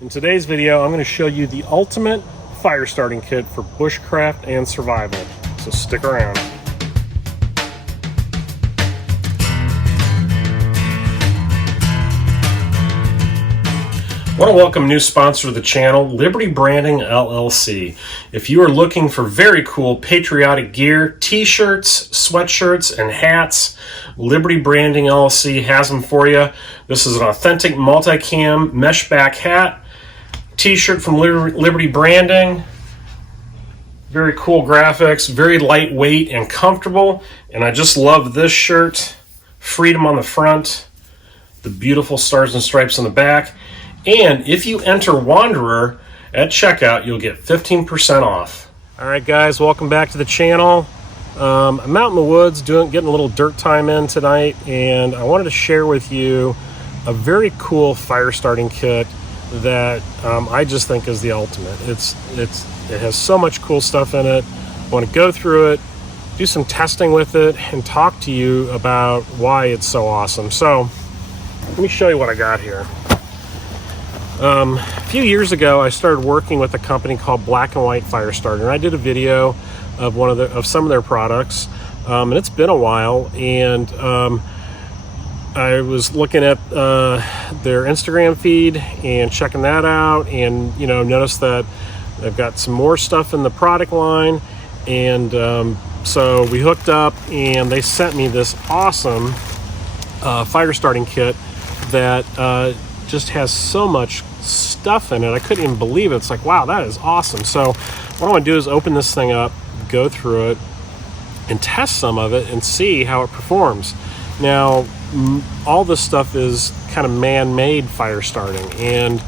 In today's video, I'm going to show you the ultimate fire starting kit for bushcraft and survival, so stick around. I want to welcome a new sponsor of the channel, Liberty Branding LLC. If you are looking for very cool patriotic gear, t-shirts, sweatshirts, and hats, Liberty Branding LLC has them for you. This is an authentic multicam mesh back hat, t-shirt from Liberty Branding. Very cool graphics, very lightweight and comfortable. And I just love this shirt. Freedom on the front, the beautiful stars and stripes on the back. And if you enter Wanderer at checkout, you'll get 15% off. All right, guys, welcome back to the channel. I'm out in the woods getting a little dirt time in tonight, and I wanted to share with you a very cool fire starting kit that I just think is the ultimate. It has so much cool stuff in it. I want to go through it, do some testing with it, and talk to you about why it's so awesome. So let me show you what I got here. A few years ago, I started working with a company called Black and White Fire Starter, and I did a video of some of their products, and it's been a while. And I was looking at their Instagram feed and checking that out, and noticed that they've got some more stuff in the product line, and so we hooked up, and they sent me this awesome fire starting kit that just has so much stuff in it. I couldn't even believe it. It's like, wow, that is awesome. So what I want to do is open this thing up, go through it, and test some of it and see how it performs. Now, all this stuff is kind of man-made fire starting, and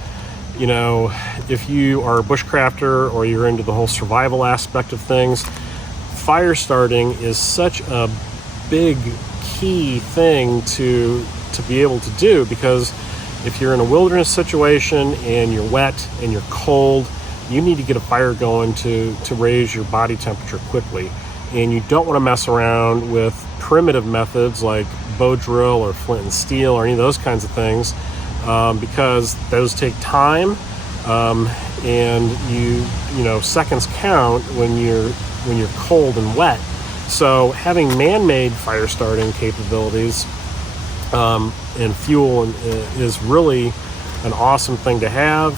if you are a bushcrafter or you're into the whole survival aspect of things, fire starting is such a big key thing to be able to do, because if you're in a wilderness situation and you're wet and you're cold, you need to get a fire going to raise your body temperature quickly. And you don't want to mess around with primitive methods like bow drill or flint and steel or any of those kinds of things, because those take time, and seconds count when you're cold and wet. So having man-made fire starting capabilities and fuel is really an awesome thing to have.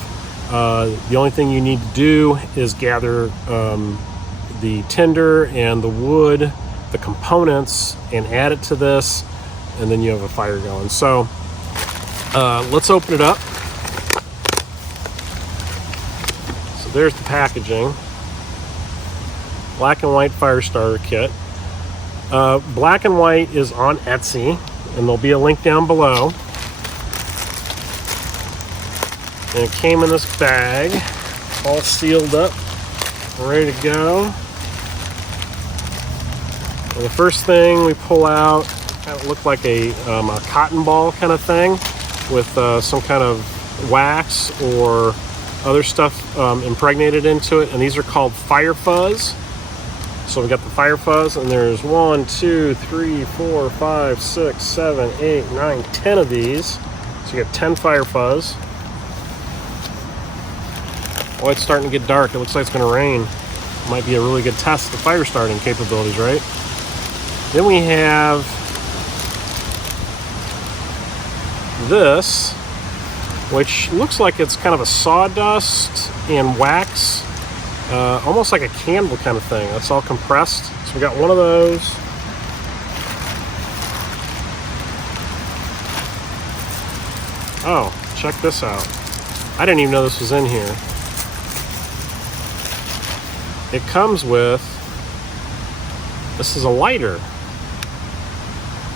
The only thing you need to do is gather the tinder and the wood, the components, and add it to this, and then you have a fire going. So let's open it up. So there's the packaging. Black and White Fire Starter Kit. Black and White is on Etsy, and there'll be a link down below. And it came in this bag, all sealed up, ready to go. And the first thing we pull out kind of looked like a cotton ball kind of thing with some kind of wax or other stuff impregnated into it, and these are called Fire Fuzz. So we got the Fire Fuzz, and there's 1, 2, 3, 4, 5, 6, 7, 8, 9, 10 of these. So you got 10 Fire Fuzz. Oh, it's starting to get dark. It looks like it's going to rain. It might be a really good test of fire starting capabilities, right? Then we have this, which looks like it's kind of a sawdust and wax, almost like a candle kind of thing. That's all compressed. So we got one of those. Oh, check this out. I didn't even know this was in here. It comes with, this is a lighter.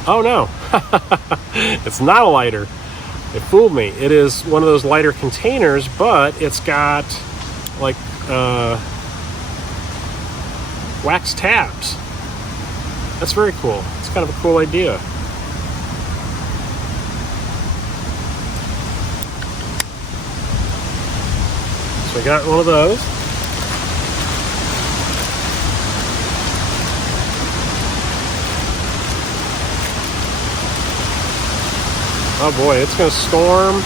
Oh no, it's not a lighter. It fooled me. It is one of those lighter containers, but it's got like wax tabs. That's very cool. It's kind of a cool idea. So I got one of those. Oh boy, it's gonna storm.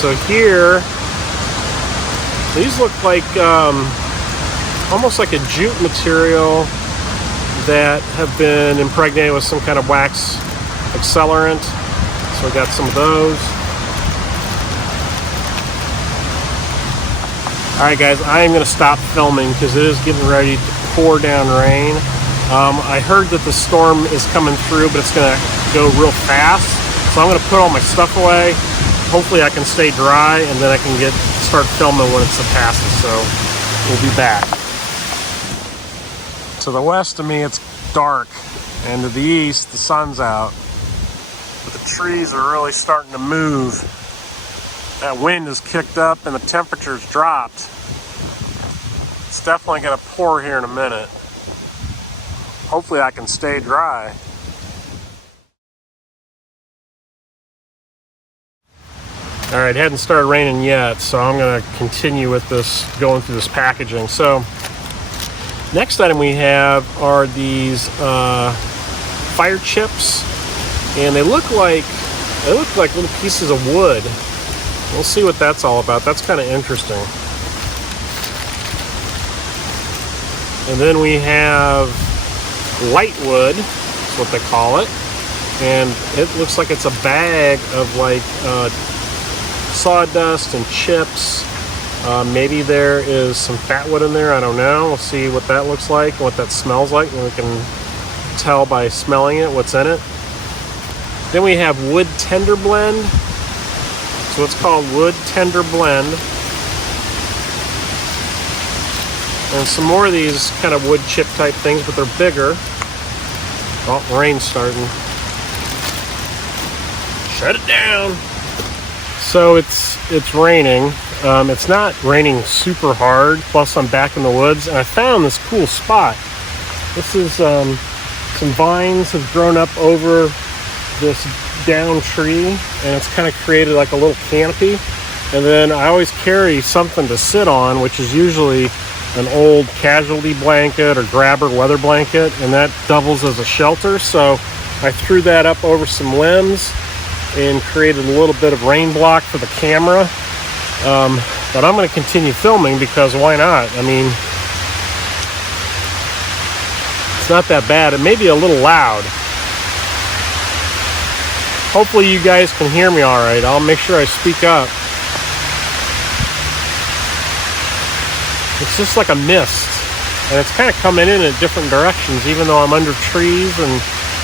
so here, these look like almost like a jute material that have been impregnated with some kind of wax accelerant. So we got some of those. Alright guys, I am going to stop filming because it is getting ready to pour down rain. I heard that the storm is coming through, but it's going to go real fast. So I'm going to put all my stuff away. Hopefully I can stay dry, and then I can start filming when it's passes. So we'll be back. To the west of me, it's dark, and to the east, the sun's out. But the trees are really starting to move. That wind is kicked up and the temperature's dropped. It's definitely going to pour here in a minute. Hopefully I can stay dry. Alright, it hadn't started raining yet, so I'm going to continue with this, going through this packaging. So, next item we have are these fire chips, and they look like little pieces of wood. We'll see what that's all about. That's kind of interesting. And then we have light wood, that's what they call it. And it looks like it's a bag of like sawdust and chips. Maybe there is some fat wood in there. I don't know. We'll see what that looks like and what that smells like. And we can tell by smelling it what's in it. Then we have wood tender blend. So it's called wood tender blend. And some more of these kind of wood chip type things, but they're bigger. Oh, rain's starting. Shut it down. So it's raining. It's not raining super hard. Plus I'm back in the woods, and I found this cool spot. This is some vines have grown up over this down tree, and it's kind of created like a little canopy. And then I always carry something to sit on, which is usually an old casualty blanket or grabber weather blanket, and that doubles as a shelter. So I threw that up over some limbs and created a little bit of rain block for the camera. But I'm going to continue filming because why not? I mean, it's not that bad. It may be a little loud. Hopefully you guys can hear me all right. I'll make sure I speak up. It's just like a mist, and it's kind of coming in different directions, even though I'm under trees and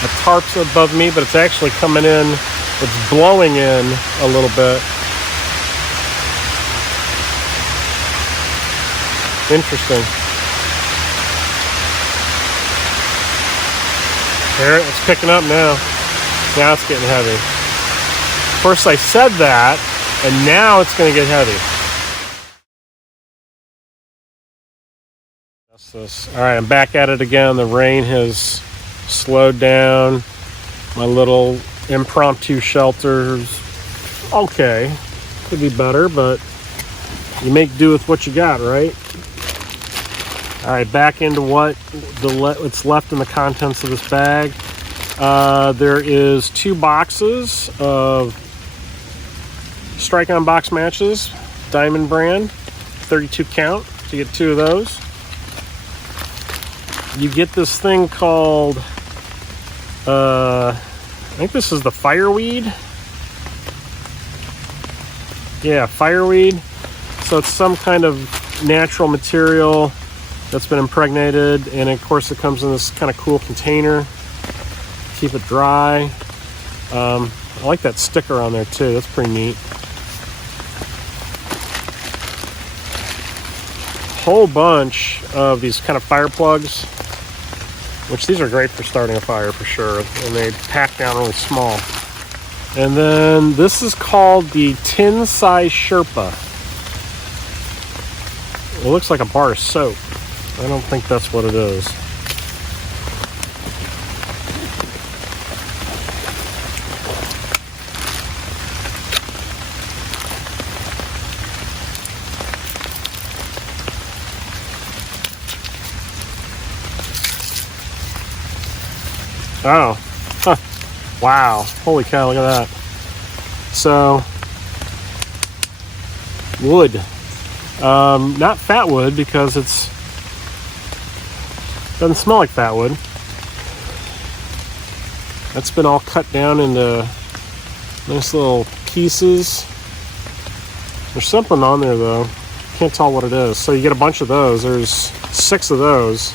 a tarp's above me, but it's actually coming in, it's blowing in a little bit. Interesting. There, it's picking up now. Now it's getting heavy. First I said that, and now it's going to get heavy. That's this. All right, I'm back at it again. The rain has slowed down. My little impromptu shelters, okay, could be better, but you make do with what you got, right? All right, back into what's left in the contents of this bag. There is 2 boxes of Strike-On box matches, Diamond brand, 32 count. So you get 2 of those. You get this thing called, I think this is the fireweed. Yeah, fireweed. So it's some kind of natural material that's been impregnated, and of course it comes in this kind of cool container. Keep it dry. I like that sticker on there too. That's pretty neat. Whole bunch of these kind of fire plugs, which these are great for starting a fire for sure, and they pack down really small. And then this is called the Tin Size Sherpa. It looks like a bar of soap. I don't think that's what it is. Oh, huh. Wow, holy cow, look at that. So wood. Not fat wood, because it's doesn't smell like fat wood. That's been all cut down into nice little pieces. There's something on there though. Can't tell what it is. So you get a bunch of those. There's 6 of those.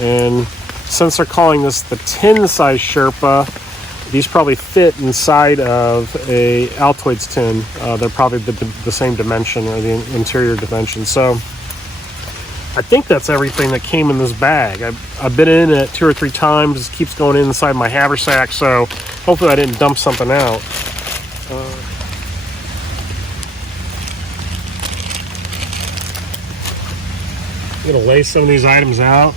And since they're calling this the tin size Sherpa, these probably fit inside of a Altoids tin. They're probably the same dimension, or the interior dimension. So I think that's everything that came in this bag. I've been in it 2 or 3 times. It keeps going inside my haversack, so hopefully I didn't dump something out. I'm gonna lay some of these items out.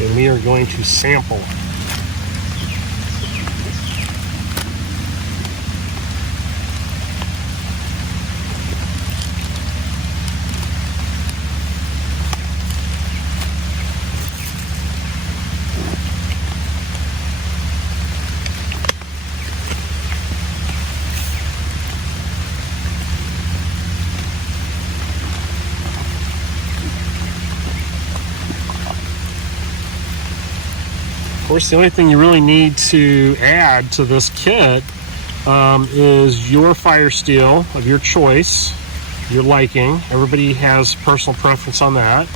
And we are going to sample. Of course, the only thing you really need to add to this kit is your fire steel of your choice, your liking. Everybody has personal preference on that.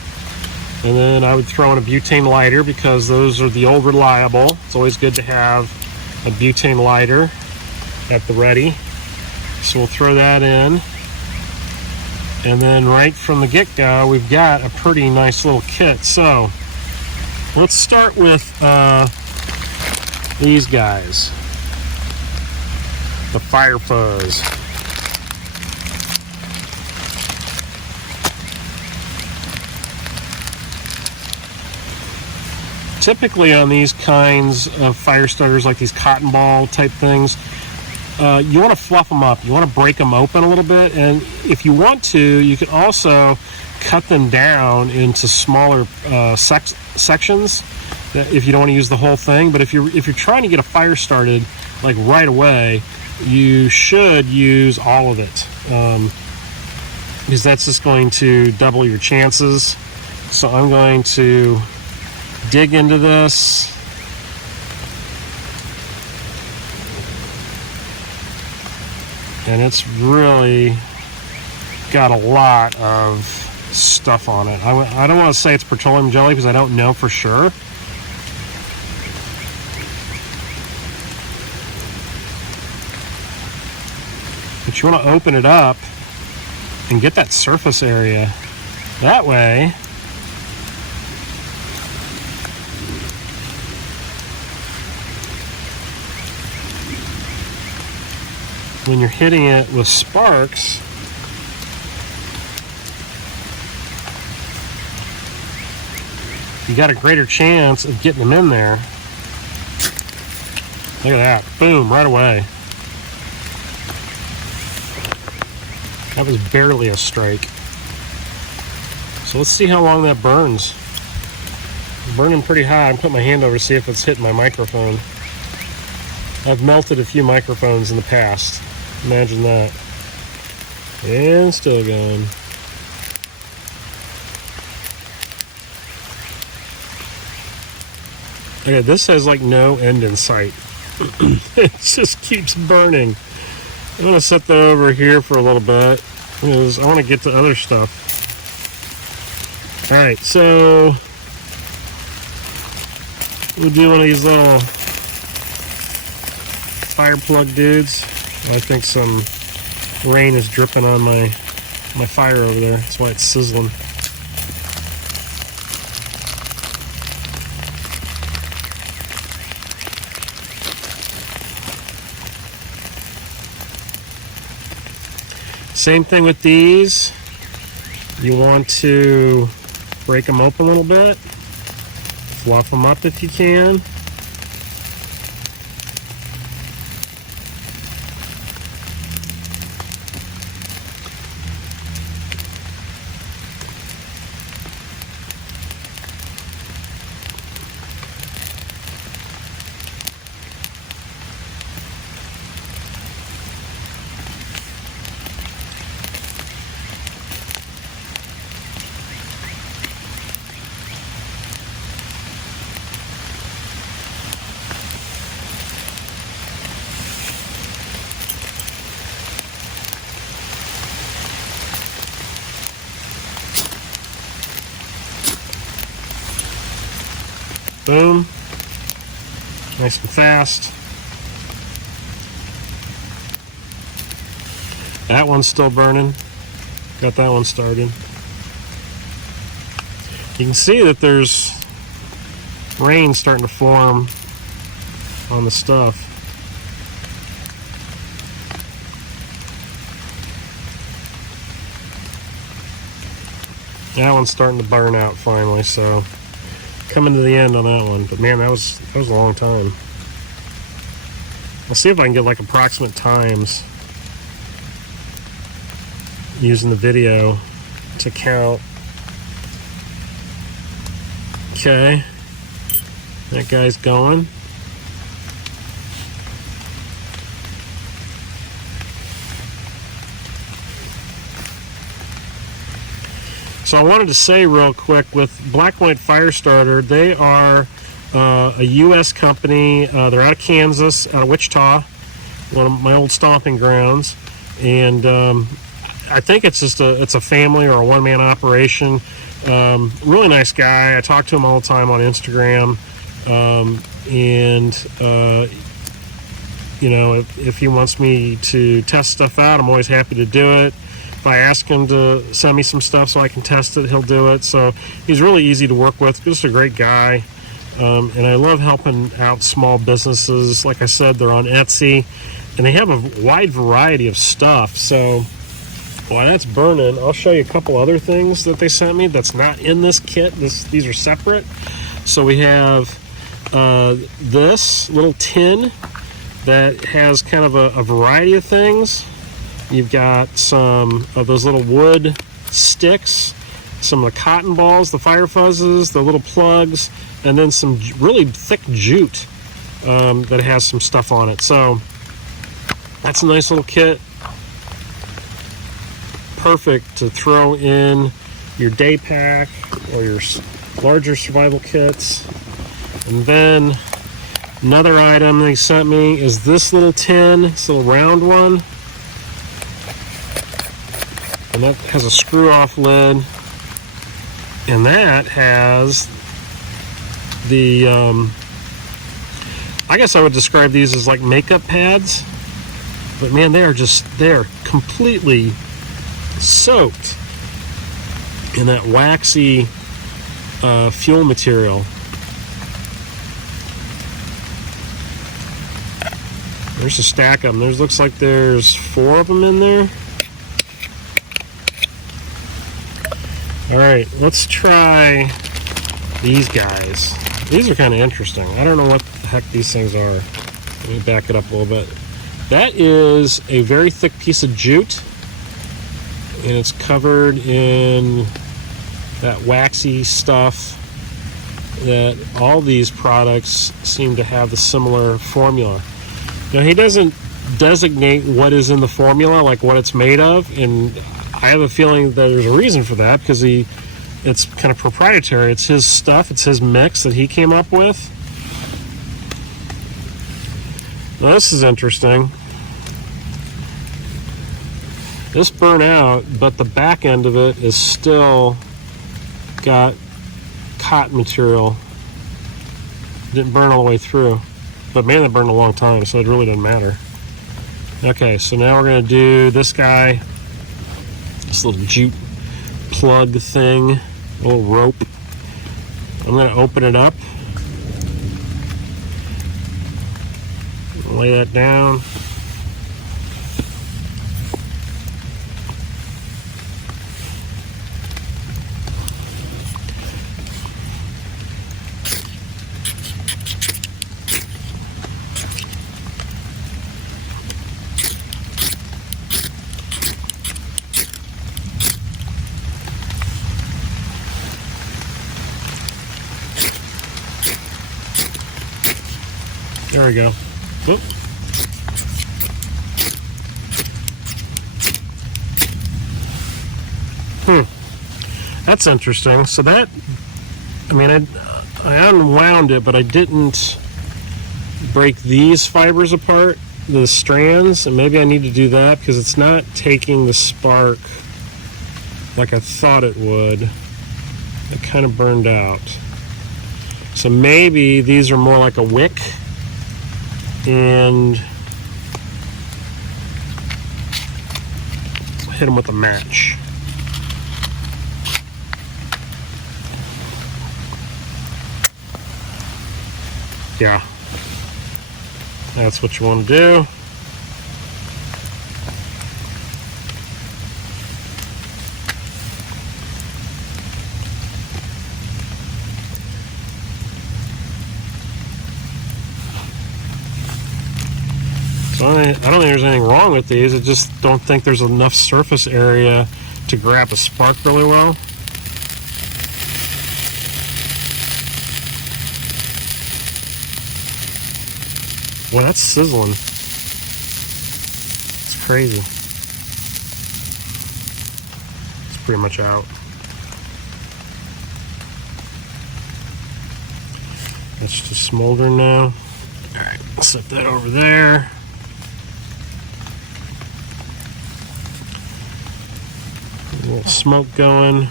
And then I would throw in a butane lighter, because those are the old reliable. It's always good to have a butane lighter at the ready. So we'll throw that in. And then right from the get-go, we've got a pretty nice little kit. So let's start with these guys, the Fire Fuzz. Typically on these kinds of fire starters, like these cotton ball type things, you want to fluff them up. You want to break them open a little bit, and if you want to, you can also cut them down into smaller sections if you don't want to use the whole thing. But if you're trying to get a fire started like right away, you should use all of it, because that's just going to double your chances. So I'm going to dig into this. And it's really got a lot of stuff on it. I don't want to say it's petroleum jelly, because I don't know for sure. But you want to open it up and get that surface area. That way, when you're hitting it with sparks, you got a greater chance of getting them in there. Look at that. Boom, right away. That was barely a strike. So let's see how long that burns. It's burning pretty hot. I'm putting my hand over to see if it's hitting my microphone. I've melted a few microphones in the past. Imagine that. And still going. Okay, this has like no end in sight. It just keeps burning. I'm going to set that over here for a little bit, because I want to get to other stuff. Alright, so we'll do one of these little fire plug dudes. I think some rain is dripping on my fire over there. That's why it's sizzling. Same thing with these. You want to break them open a little bit. Fluff them up if you can. Boom. Nice and fast. That one's still burning. Got that one started. You can see that there's rain starting to form on the stuff. That one's starting to burn out finally, so coming to the end on that one. But man, that was a long time. I'll see if I can get like approximate times using the video to count. Okay, that guy's going. So I wanted to say real quick, with Black White Firestarter, they are a U.S. company. They're out of Kansas, out of Wichita, one of my old stomping grounds, and I think it's just a family or a one-man operation. Really nice guy. I talk to him all the time on Instagram, and you know, if he wants me to test stuff out, I'm always happy to do it. If I ask him to send me some stuff so I can test it, he'll do it. So he's really easy to work with, just a great guy. And I love helping out small businesses. Like I said, they're on Etsy, and they have a wide variety of stuff. So while that's burning, I'll show you a couple other things that they sent me that's not in this kit. These are separate. So we have this little tin that has kind of a variety of things. You've got some of those little wood sticks, some of the cotton balls, the fire fuzzes, the little plugs, and then some really thick jute that has some stuff on it. So that's a nice little kit. Perfect to throw in your day pack or your larger survival kits. And then another item they sent me is this little tin, this little round one. And that has a screw-off lid. And that has the, I guess I would describe these as like makeup pads. But man, they're completely soaked in that waxy fuel material. There's a stack of them. Looks like there's 4 of them in there. All right, let's try these guys. These are kind of interesting. I don't know what the heck these things are. Let me back it up a little bit. That is a very thick piece of jute, and it's covered in that waxy stuff that all these products seem to have the similar formula. Now, he doesn't designate what is in the formula, like what it's made of, and I have a feeling that there's a reason for that, because it's kind of proprietary. It's his stuff, it's his mix that he came up with. Now, this is interesting. This burned out, but the back end of it is still got cotton material. It didn't burn all the way through. But man, it burned a long time, so it really doesn't matter. Okay, so now we're going to do this guy. This little jute plug thing, a little rope. I'm going to open it up. Lay that down. There we go. Oop. That's interesting. So that, I mean, I unwound it, but I didn't break these fibers apart, the strands, and maybe I need to do that because it's not taking the spark like I thought it would. It kind of burned out. So maybe these are more like a wick, and hit them with a match. Yeah, that's what you want to do. So I don't think there's anything wrong with these. I just don't think there's enough surface area to grab a spark really well. Well, that's sizzling. It's crazy. It's pretty much out. It's just smoldering now. Alright, set that over there. A little smoke going.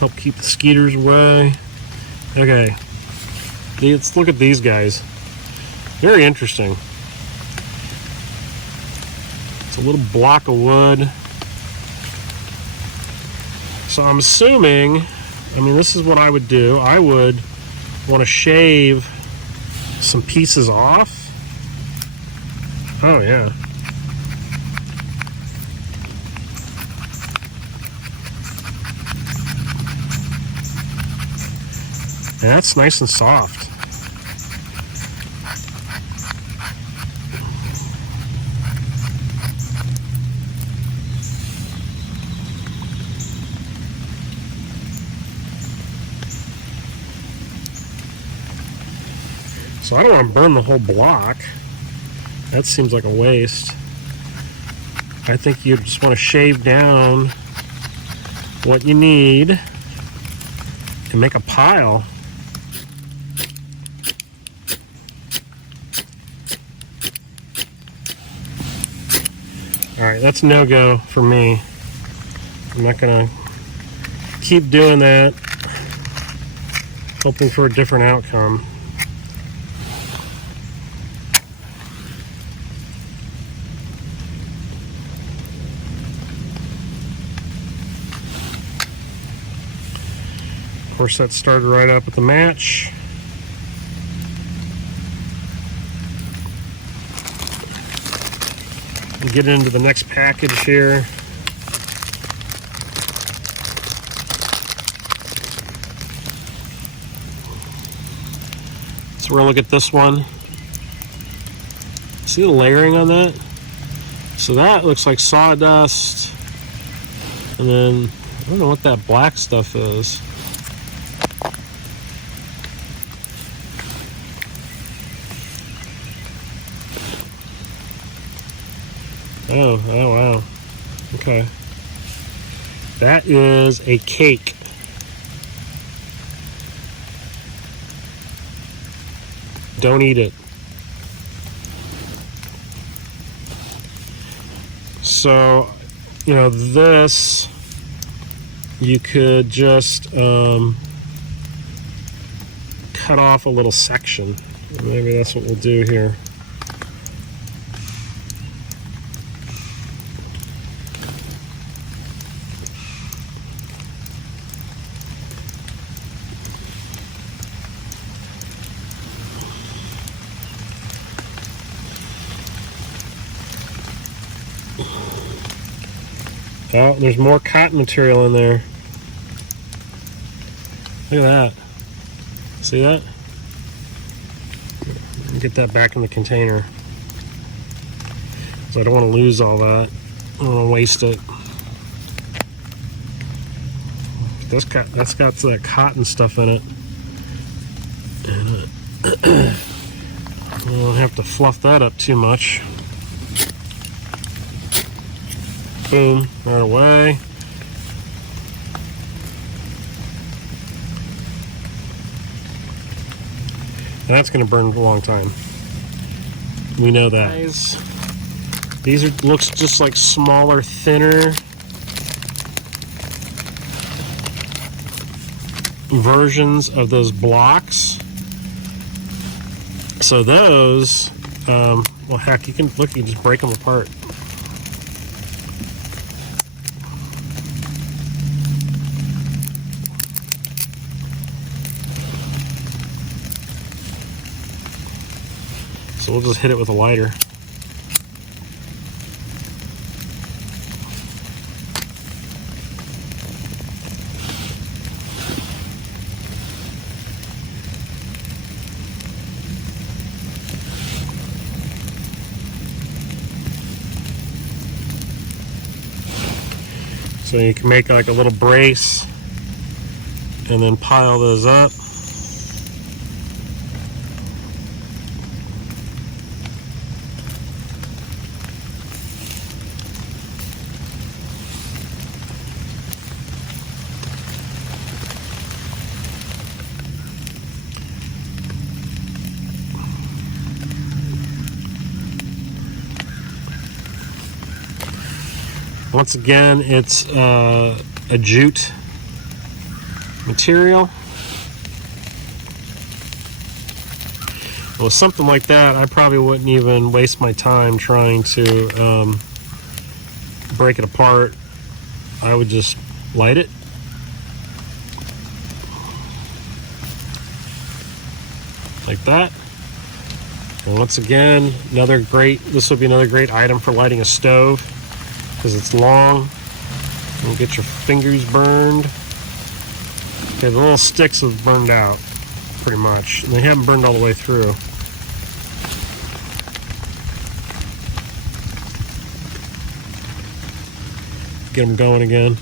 Help keep the skeeters away. Okay. Let's look at these guys. Very interesting. It's a little block of wood. So I'm assuming, I mean, this is what I would do. I would want to shave some pieces off. Oh, yeah. And that's nice and soft. So I don't want to burn the whole block. That seems like a waste. I think you just want to shave down what you need and make a pile. Alright, that's no-go for me. I'm not gonna keep doing that, hoping for a different outcome. Of course, that started right up with the match. We'll get into the next package here. So we're gonna look at this one. See the layering on that? So that looks like sawdust. And then, I don't know what that black stuff is. Oh wow. Okay. That is a cake. Don't eat it. So, you know, this, you could just cut off a little section. Maybe that's what we'll do here. Oh, there's more cotton material in there. Look at that. See that? Get that back in the container. So I don't want to lose all that. I don't want to waste it. That's got that cotton stuff in it. And I don't have to fluff that up too much. Boom, right away. And that's going to burn for a long time. We know that. These are looks just like smaller, thinner versions of those blocks. So those, well, heck, you can look, you can just break them apart. So we'll just hit it with a lighter. So you can make like a little brace and then pile those up. Once again, it's a jute material. Well, something like that, I probably wouldn't even waste my time trying to break it apart. I would just light it. Like that. And once again, this would be another great item for lighting a stove, because it's long. You'll get your fingers burned. Okay, the little sticks have burned out, pretty much. And they haven't burned all the way through. Get them going again.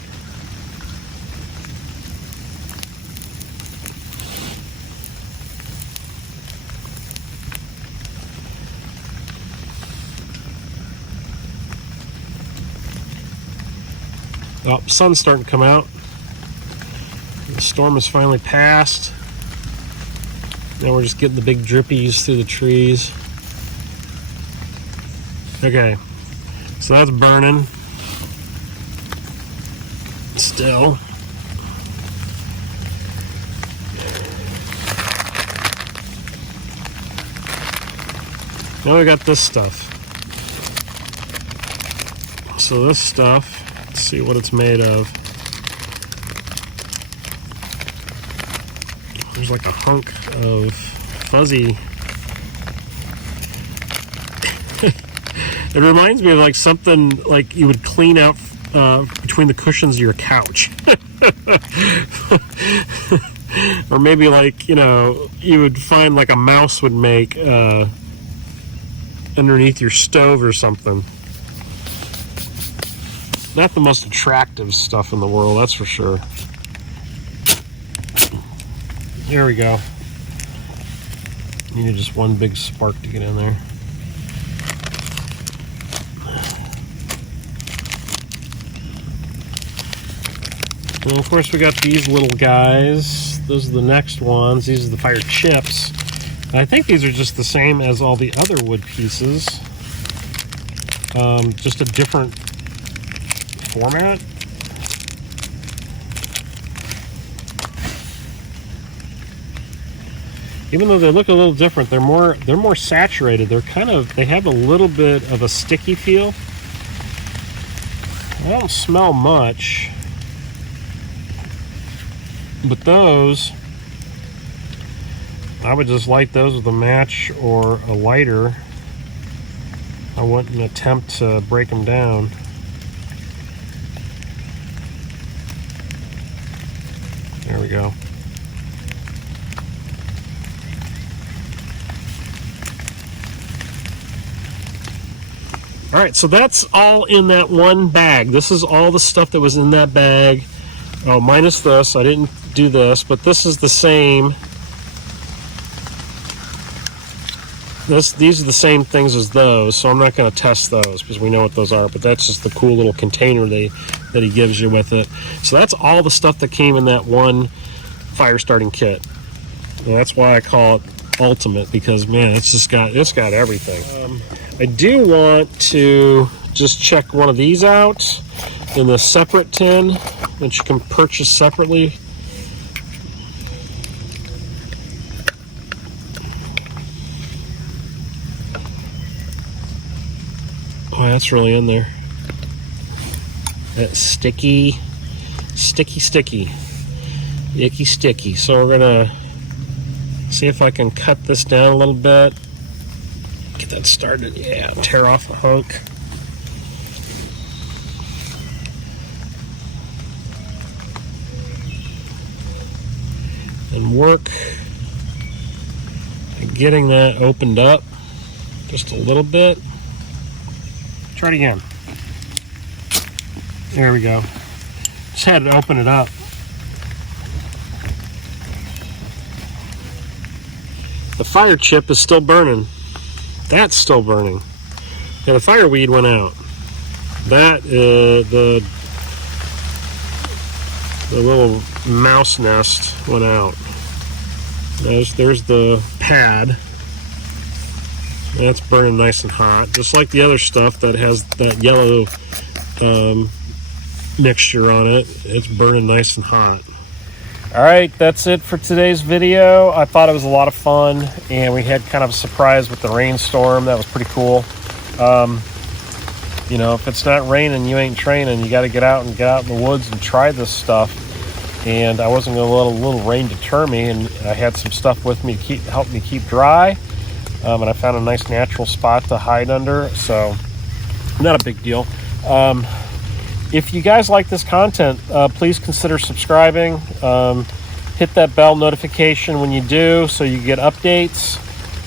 Oh, sun's starting to come out. The storm has finally passed. Now we're just getting the big drippies through the trees. Okay, so that's burning. Still. Now we got this stuff. So this stuff, let's see what it's made of. There's like a hunk of fuzzy. It reminds me of like something like you would clean out between the cushions of your couch. Or maybe like, you know, you would find like a mouse would make underneath your stove or something. Not the most attractive stuff in the world, that's for sure. There we go. You need just one big spark to get in there. And of course we got these little guys. Those are the next ones. These are the fire chips. I think these are just the same as all the other wood pieces. Just a different format. Even though they look a little different, they're more saturated. They have a little bit of a sticky feel. They don't smell much. But those, I would just light those with a match or a lighter. I wouldn't attempt to break them down. There we go. All right, so that's all in that one bag. This is all the stuff that was in that bag. Oh, minus this. I didn't do this, but this is the same. These are the same things as those, so I'm not going to test those because we know what those are, but that's just the cool little container that he gives you with it. So that's all the stuff that came in that one fire starting kit. And that's why I call it Ultimate, because man, it's got everything. I do want to just check one of these out in the separate tin that you can purchase separately. Boy, that's really in there. That's sticky. Icky sticky. So we're gonna see if I can cut this down a little bit. Get that started. Yeah, tear off a hunk. And work at getting that opened up just a little bit. Try it again. There we go. Just had to open it up. The fire chip is still burning. That's still burning. Yeah, the fireweed went out. That the little mouse nest went out. There's the pad. That's burning nice and hot, just like the other stuff that has that yellow mixture on it. It's burning nice and hot. All right, that's it for today's video. I thought it was a lot of fun, and we had kind of a surprise with the rainstorm. That was pretty cool. You know, if it's not raining, you ain't training. You got to get out in the woods and try this stuff. And I wasn't going to let a little rain deter me, and I had some stuff with me to help me keep dry. And I found a nice natural spot to hide under, so not a big deal. If you guys like this content, please consider subscribing. Hit that bell notification when you do so you get updates.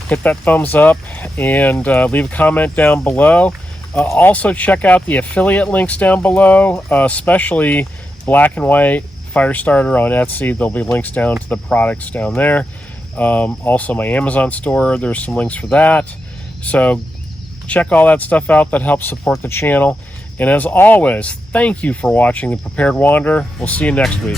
Hit that thumbs up and leave a comment down below. Also check out the affiliate links down below, especially Black and White Fire Starter on Etsy. There'll be links down to the products down there. Also my Amazon store, there's some links for that. So check all that stuff out. That helps support the channel. And as always, thank you for watching The Prepared Wanderer. We'll see you next week.